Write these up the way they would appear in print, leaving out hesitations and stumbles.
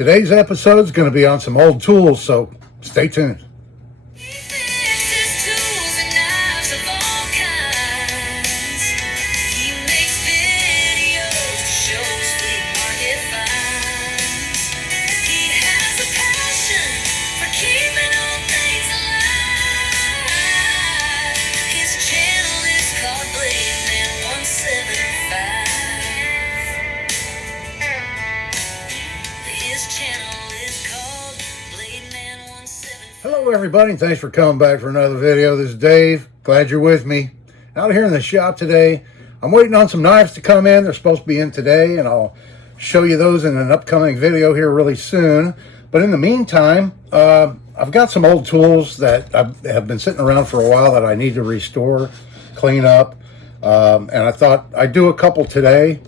Today's episode is going to be on some old tools, so stay tuned. Hello everybody, and thanks for coming back for another video. This is Dave. Glad you're with me. Out here in the shop today, I'm waiting on some knives to come in. They're supposed to be in today, and I'll show you those in an upcoming video here really soon. But in the meantime, I've got some old tools that have been sitting around for a while that I need to restore, clean up. And I thought I'd do a couple today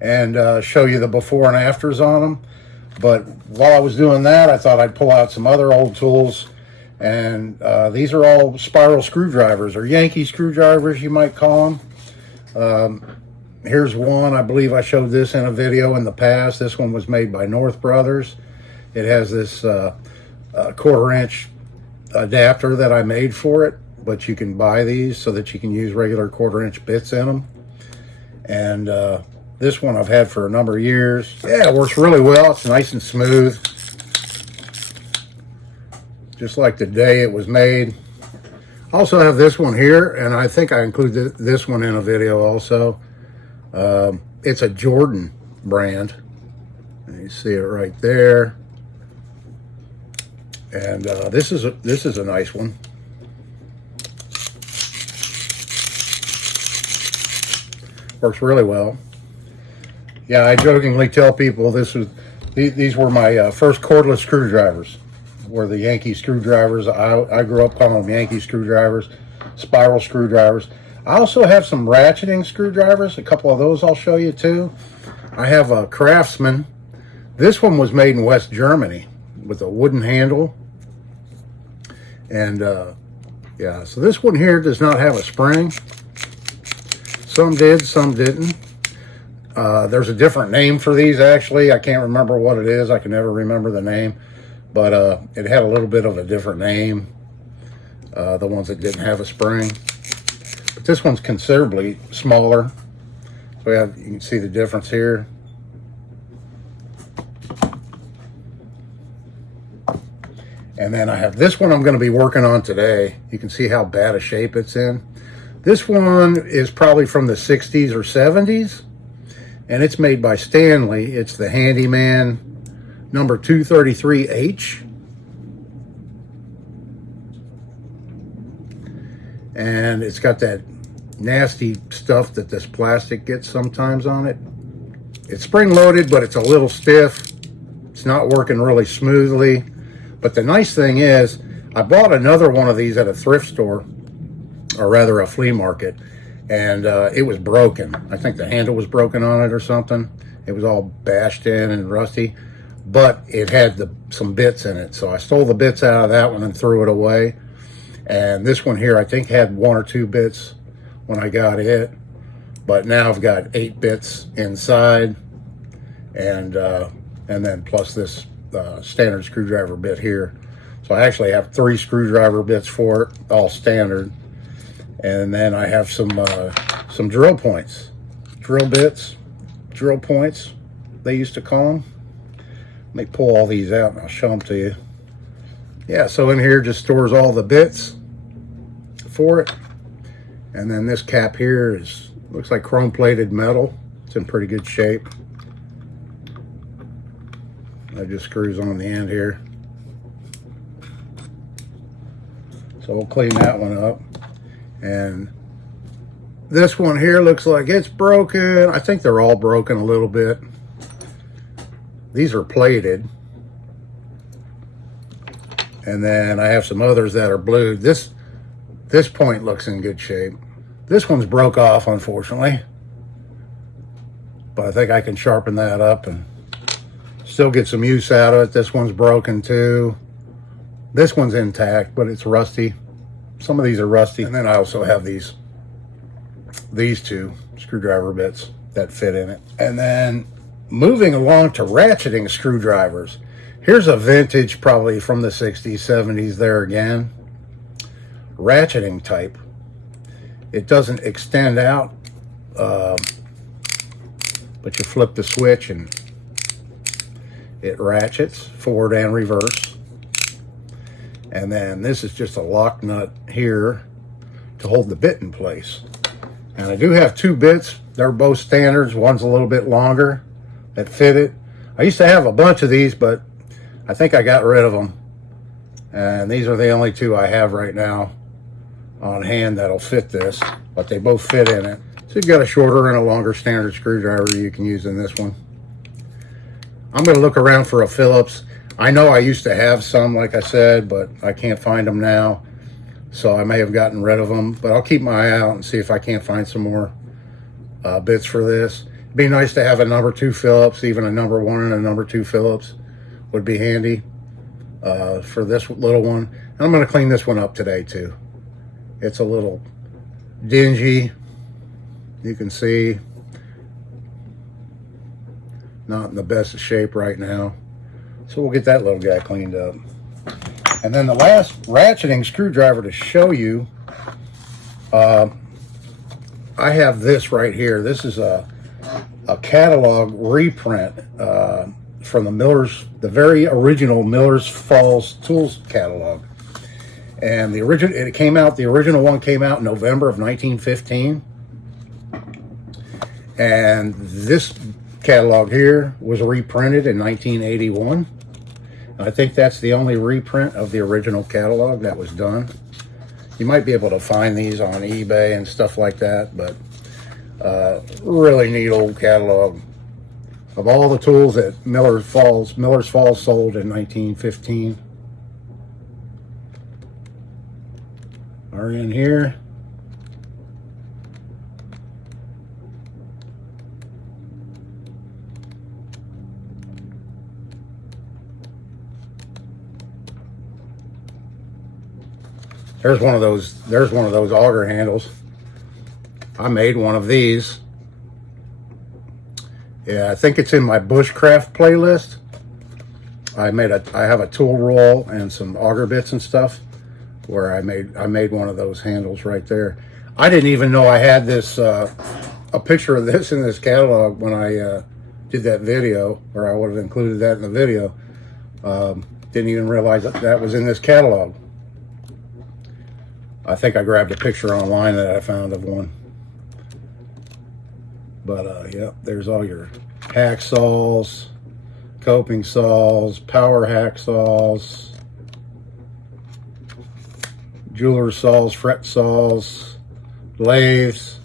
and show you the before and afters on them. But while I was doing that, I thought I'd pull out some other old tools. And these are all spiral screwdrivers, or Yankee screwdrivers, you might call them. Here's one. I believe I showed this in a video in the past. This one was made by North Brothers. It has this 1/4-inch adapter that I made for it, but you can buy these so that you can use regular 1/4-inch bits in them. And this one I've had for a number of years. Yeah, it works really well. It's nice and smooth, just like the day it was made. I also have this one here, and I think I included this one in a video also. It's a Jordan brand. You see it right there. And this is a nice one. Works really well. Yeah, I jokingly tell people these were my first cordless screwdrivers. Were the Yankee screwdrivers. I grew up calling them Yankee screwdrivers, spiral screwdrivers. I also have some ratcheting screwdrivers. A couple of those I'll show you too. I have a Craftsman. This one was made in West Germany with a wooden handle. And yeah, so this one here does not have a spring. Some did, some didn't. There's a different name for these actually. I can't remember what it is. I can never remember the name. But it had a little bit of a different name, the ones that didn't have a spring. But this one's considerably smaller. So you can see the difference here. And then I have this one I'm going to be working on today. You can see how bad a shape it's in. This one is probably from the 60s or 70s. And it's made by Stanley. It's the Handyman number 233H. And it's got that nasty stuff that this plastic gets sometimes on it. It's spring loaded, but it's a little stiff. It's not working really smoothly. But the nice thing is, I bought another one of these at a thrift store, or rather a flea market, and it was broken. I think the handle was broken on it or something. It was all bashed in and rusty. But it had some bits in it. So I stole the bits out of that one and threw it away. And this one here, I think had 1 or 2 bits when I got it. But now I've got 8 bits inside. And then plus this standard screwdriver bit here. So I actually have 3 screwdriver bits for it, all standard. And then I have some drill points. Drill bits, drill points, they used to call them. Let me pull all these out and I'll show them to you. Yeah, so in here just stores all the bits for it. And then this cap here looks like chrome plated metal. It's in pretty good shape. That just screws on the end here. So we'll clean that one up. And this one here looks like it's broken. I think they're all broken a little bit. These are plated. And then I have some others that are blued. This point looks in good shape. This one's broke off, unfortunately. But I think I can sharpen that up and still get some use out of it. This one's broken too. This one's intact, but it's rusty. Some of these are rusty. And then I also have these 2 screwdriver bits that fit in it. And then moving along to ratcheting screwdrivers. Here's a vintage, probably from the 60s, 70s there again. Ratcheting type. It doesn't extend out, but you flip the switch and it ratchets forward and reverse. And then this is just a lock nut here to hold the bit in place. And I do have two bits. They're both standards. One's a little bit longer that fit it. I used to have a bunch of these, but I think I got rid of them. And these are the only two I have right now on hand that'll fit this, but they both fit in it. So you've got a shorter and a longer standard screwdriver you can use in this one. I'm going to look around for a Phillips. I know I used to have some, like I said, but I can't find them now. So I may have gotten rid of them, but I'll keep my eye out and see if I can't find some more bits for this. It'd be nice to have a number 2 Phillips, even a number 1 and a number 2 Phillips would be handy for this little one. And I'm going to clean this one up today too. It's a little dingy, you can see. Not in the best of shape right now. So we'll get that little guy cleaned up. And then the last ratcheting screwdriver to show you, I have this right here. This is a catalog reprint from the very original Miller's Falls Tools catalog. And the original one came out in November of 1915. And this catalog here was reprinted in 1981. I think that's the only reprint of the original catalog that was done. You might be able to find these on eBay and stuff like that, but really neat old catalog of all the tools that Miller's Falls sold in 1915 are in here. There's one of those auger handles. I made one of these. Yeah, I think it's in my bushcraft playlist. I have a tool roll and some auger bits and stuff where I made one of those handles right there. I didn't even know I had this a picture of this in this catalog when I did that video, or I would have included that in the video. Didn't even realize that was in this catalog. I think I grabbed a picture online that I found of one. But yep, there's all your hacksaws, coping saws, power hacksaws, jeweler saws, fret saws, lathes,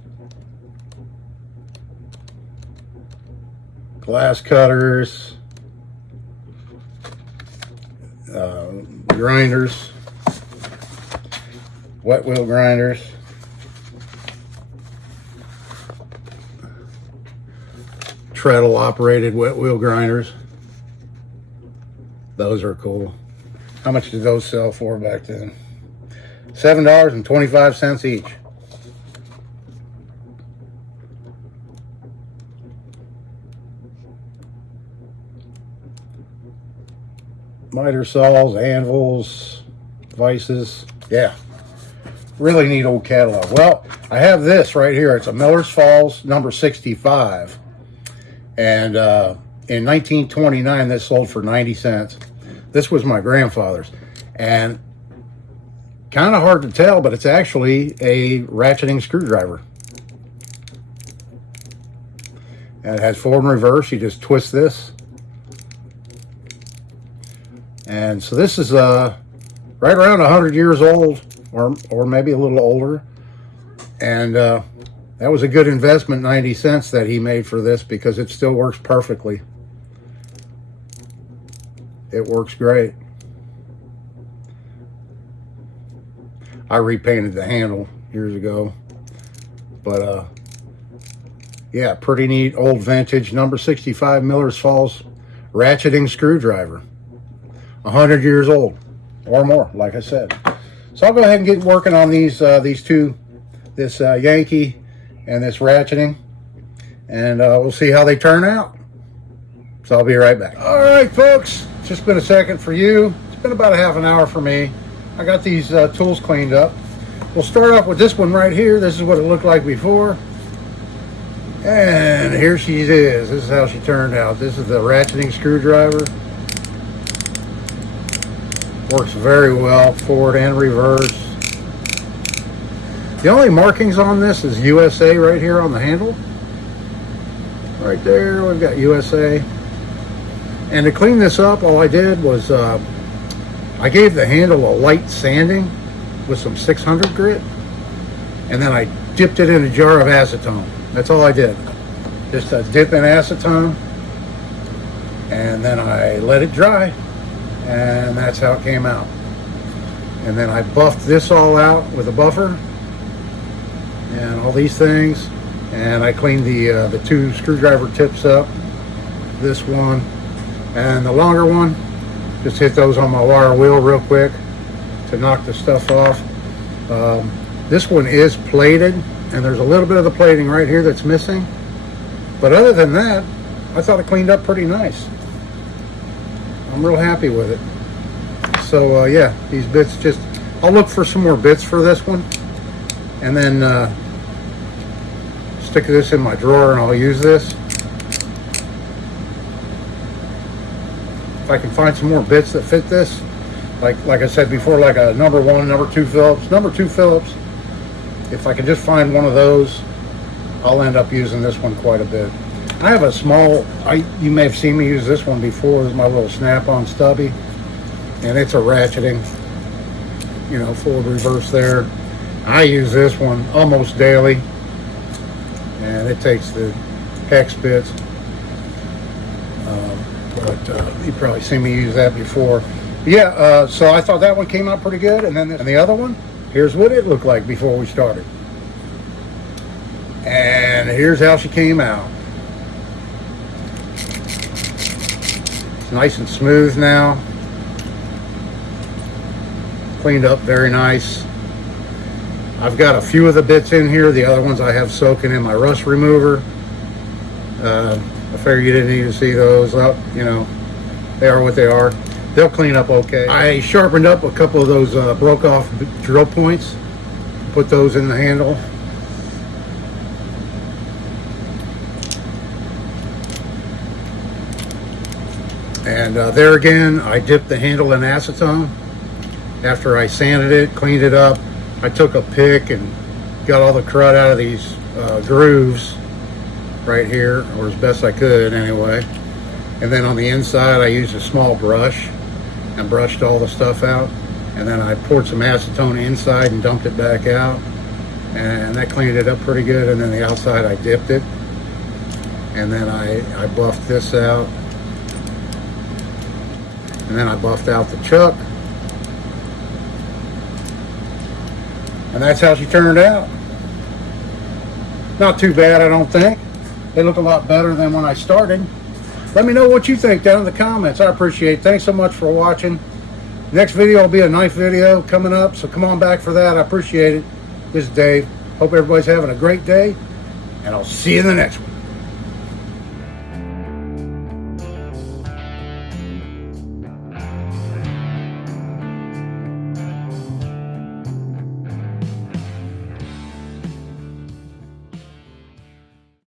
glass cutters, grinders, wet wheel grinders, treadle operated wet wheel grinders. Those are cool. How much did those sell for back then? $7.25 each. Miter saws, anvils, vices. Yeah, really neat old catalog. Well, I have this right here. It's a Miller's Falls number 65. And in 1929, this sold for 90 cents. This was my grandfather's. And kind of hard to tell, but it's actually a ratcheting screwdriver. And it has forward and reverse. You just twist this. And so this is right around 100 years old, or maybe a little older. And that was a good investment, 90 cents that he made for this, because it still works perfectly. It works great. I repainted the handle years ago. But yeah, pretty neat old vintage number 65 Miller's Falls ratcheting screwdriver. 100 years old or more, like I said. So I'll go ahead and get working on these two, this Yankee and this ratcheting, and we'll see how they turn out. So I'll be right back. All right, folks, it's just been a second for you. It's been about a half an hour for me. I got these tools cleaned up. We'll start off with this one right here. This is what it looked like before. And here she is. This is how she turned out. This is the ratcheting screwdriver. Works very well, forward and reverse. The only markings on this is USA right here on the handle. Right there, we've got USA. And to clean this up, all I did was I gave the handle a light sanding with some 600 grit, and then I dipped it in a jar of acetone. That's all I did. Just a dip in acetone, and then I let it dry, and that's how it came out. And then I buffed this all out with a buffer and all these things, and I cleaned the two screwdriver tips up, this one and the longer one. Just hit those on my wire wheel real quick to knock the stuff off. This one is plated, and there's a little bit of the plating right here that's missing. But other than that, I thought it cleaned up pretty nice. I'm real happy with it. So yeah, these bits just, I'll look for some more bits for this one, and then stick this in my drawer, and I'll use this. If I can find some more bits that fit this, like I said before, like a number 1, number 2 Phillips, number 2 Phillips. If I can just find one of those, I'll end up using this one quite a bit. I have a small, you may have seen me use this one before. This is my little snap-on stubby, and it's a ratcheting, you know, forward reverse there. I use this one almost daily, and it takes the hex bits. But you've probably seen me use that before. Yeah, so I thought that one came out pretty good. And then the other one, here's what it looked like before we started. And here's how she came out. It's nice and smooth now. Cleaned up very nice. I've got a few of the bits in here. The other ones I have soaking in my rust remover. I figured you didn't need to see those. Well, you know, they are what they are. They'll clean up okay. I sharpened up a couple of those broke off drill points. Put those in the handle. And there again, I dipped the handle in acetone. After I sanded it, cleaned it up, I took a pick and got all the crud out of these grooves right here, or as best I could anyway. And then on the inside, I used a small brush and brushed all the stuff out. And then I poured some acetone inside and dumped it back out. And that cleaned it up pretty good. And then the outside, I dipped it. And then I buffed this out. And then I buffed out the chuck. And that's how she turned out. Not too bad, I don't think. They look a lot better than when I started. Let me know what you think down in the comments. I appreciate it. Thanks so much for watching. Next video will be a knife video coming up, so come on back for that. I appreciate it. This is Dave. Hope everybody's having a great day, and I'll see you in the next one.